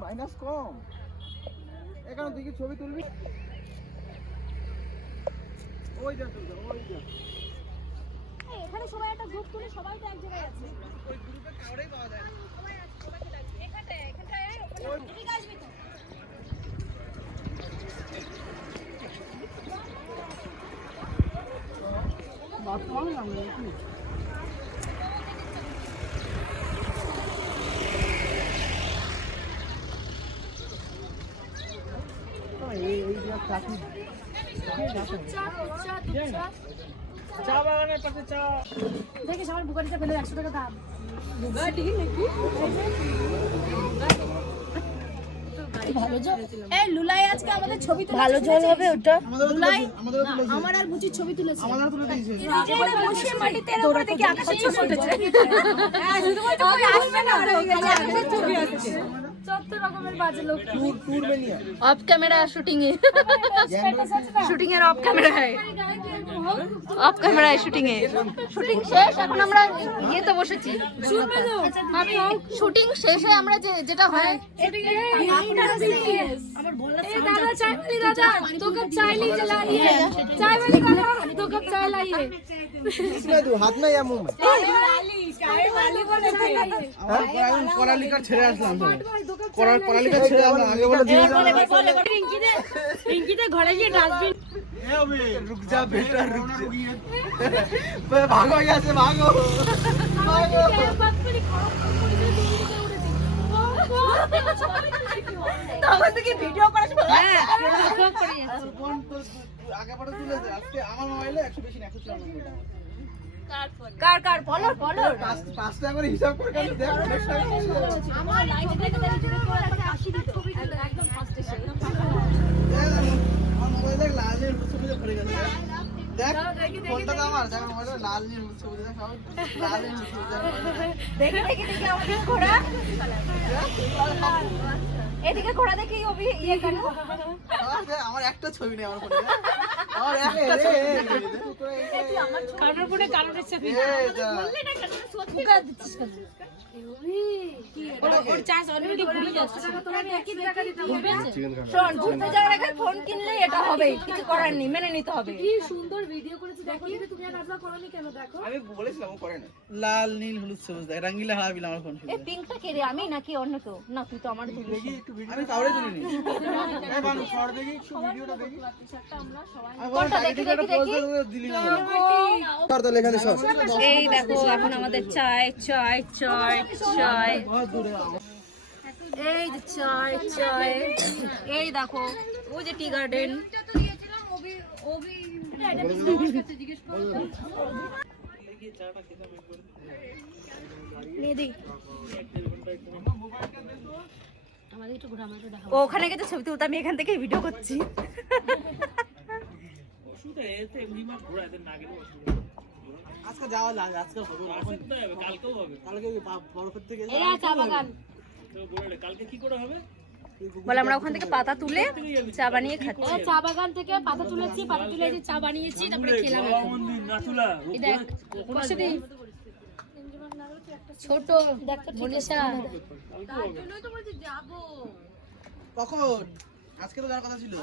minus কম এখানে দেখি ছবি তুলবি ওই যা এখানে সবাই একটা গ্রুপ তুলে সবাই তো এক জায়গায় আছে ওই গ্রুপে কাউরেই পাওয়া যায় না সবাইকে লাগবে এখানটায় ঠিক আসবি তো চা বাগানের পাশে চা দেখিস আমার বুগাটিটা পেলে 100 টাকা দাম বুগাটি নাকি ভালো জল এই লুলাই আজকে আমাদের ছবি তুলেছে ভালো জল হবে ওটা লুলাই আমার আর বুচির ছবি তুলেছে আমাদের তুলে দিয়েছে এই বসে মাটিতে উপরে দেখি আকাশের ছবি উঠেছে হ্যাঁ শুধু বলতে কই আসবে না আকাশের ছবি আসছে যত রকমের বাজে লোক टूर में नहीं है ऑफ कैमरा शूटिंग है শুটিং এর অফ ক্যামেরা है of camera shooting A shooting শেষ এখন আমরা ইয়েতে বসেছি শুনবে তো আমি শুটিং শেষে আমরা যেটা হয় আমার বললা এই দাদা চাই वाली दादा दो कप चाय लीजिए लाइए चाय वाली दादा 2 कप चाय लाइए इसमें दो हाथ में या मुंह में चाय वाली बोले पढ़ा लिखा ছেড়ে আসলাম पढ़ा लिखा ছেড়ে আসলাম आगे बोले रिंकी दे घरे गए डस्टबिन ए अबे रुक जा बेटा रुक जा बे भागो यहाँ से भागो তখন থেকে ভিডিও করার সময় হ্যাঁ ভিডিও করে যাচ্ছে ফোন তো আগে পড়ে তুলেছে আজকে আমার মোবাইলে 100 বেশি 194 টাকা কার ফলোর পাঁচটা করে হিসাব করে দেখ আমার লাইট থেকে যদি করে একটা 80 দিত একদম ফার্স্ট স্টেশন আমার মোবাইলে লাল নীল ছবি পড়ে গেছে দেখ ফোনটা তো আমার জায়গা মোবাইলে লাল নীল ছবি দেখ সব লাল নীল ছবি দেখি আমাদের ঘোড়া এদিকে ঘোড়া দেখি ওবি ইয়ে কেন আমার একটা ছবি নেই আমার ফোনে আমার একটা ছবি কানের পরে কানের সাথে বললে না কেন ফুকা দিচ্ছিস কেন ওর চার্জ অলরেডি ভুলে যাচ্ছে তোমার একই টাকা দিতে হবে শোন ঘুরতে যাওয়ার আগে ফোন কিনলে এটা হবে কিছু করার নেই মেনে নিতে হবে কি সুন্দর ভিডিও করেছে দেখো দিদি তুমি আর রাজা করনি কেন দেখো আমি বলেছিলাম ও করে না লাল নীল হলুদ সবুজ দেখ রঙিলা হাবিল আমার ফোন এই পিঙ্কটা কে রে আমি নাকি অন্য কেউ না তুই তো আমার তুলিস দেখি একটু ভিডিও আমি কাউরে তুলিনি এই বান শর্ট দেখি একটু ভিডিওটা দেখি আমরা সবাই কোনটা দেখি দিলি না কর তো লেখা দিছ এই দেখো এখন আমাদের চায় বহুত দূরে এই যে চায় এই দেখো ওই যে টি গার্ডেন ওখানে গেছে ছবি তুলতে আমি এখান থেকে ভিডিও করছি আজকে যাওয়া লাগে আজকে হবে কালকেও হবে কালকে বরফের থেকে এরা চা বাগান তো বলে কালকে কি করে হবে বলে আমরা ওখান থেকে পাতা তুলে চা বানিয়ে খাচ্ছি এরা চা বাগান থেকে পাতা তুলেছি পাতা তুলে যে চা বানিয়েছি তারপরে খেলাম মন্দির নাথুলা দেখ বসে দিই ছোট দেখ তো মনীষা কখন আজকে তো যাওয়ার কথা ছিল